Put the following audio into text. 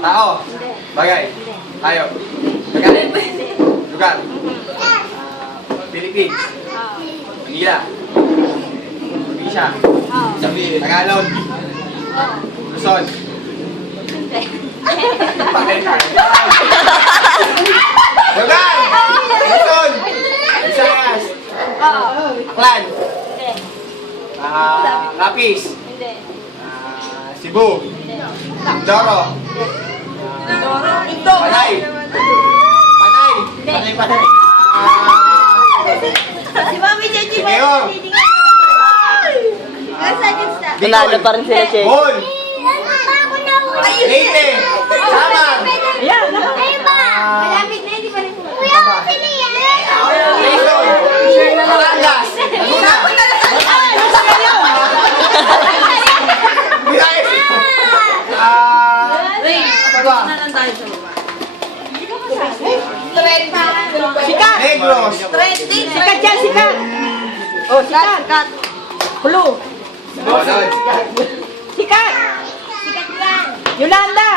Tao. Hindi. Bagay. Hindi. Hayop. Pagkain. Hindi. Lugar. Philippines. Oo. Manila. Probinsya. Oo. Tagalog. Oo. Luzon. Hindi. Lugar. Luzon. Visayas. Oo. Aklan. Hindi. Lapis. Hindi. Cebu. Hindi. Mindoro. Ito. Panay. Panay. Hindi. Panay. Si Mami Chechi ba? Mayor. Nanalo pa rin sila, Che. Bon. Leyte. Samar. Ayan, Malapit na, hindi pa rin. Quezon. Batangas. Laguna. Visayas. Ano ba? Sikat! Negros. Sikat yan, sikat! Oh, sikat! Hulu! Donald. Sikat! Sikat yan. Yolanda!